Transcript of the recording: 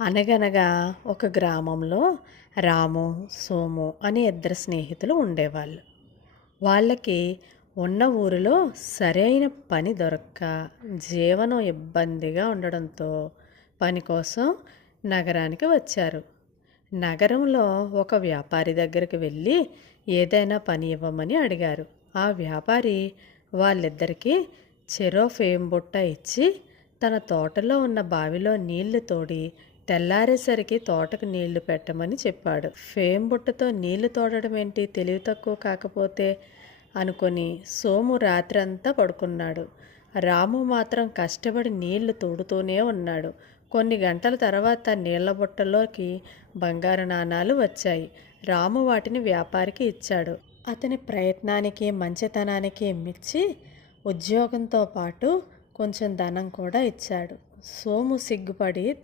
అనగనగా ఒక గ్రామంలో రాము, సోము అనే ఇద్దరు స్నేహితులు ఉండేవాళ్ళు. వాళ్ళకి ఉన్న ఊరిలో సరైన పని దొరక్క జీవనం ఇబ్బందిగా ఉండడంతో పని కోసం నగరానికి వచ్చారు. నగరంలో ఒక వ్యాపారి దగ్గరికి వెళ్ళి ఏదైనా పని ఇవ్వమని అడిగారు. ఆ వ్యాపారి వాళ్ళిద్దరికీ చెరో ఫేం బుట్ట ఇచ్చి తన తోటలో ఉన్న బావిలో నీళ్లు తోడి తెల్లారేసరికి తోటకు నీళ్లు పెట్టమని చెప్పాడు. ఫేం బుట్టతో నీళ్లు తోడడం ఏంటి, తెలివి తక్కువ కాకపోతే అనుకొని సోము రాత్రంతా పడుకున్నాడు. రాము మాత్రం కష్టపడి నీళ్లు తోడుతూనే ఉన్నాడు. కొన్ని గంటల తర్వాత నీళ్ల బుట్టలోకి బంగారు నాణాలు వచ్చాయి. రాము వాటిని వ్యాపారికి ఇచ్చాడు. అతని ప్రయత్నానికి మంచితనానికి మెచ్చి ఉద్యోగంతో పాటు కొంచెం ధనం కూడా ఇచ్చాడు. సోము సిగ్గుపడి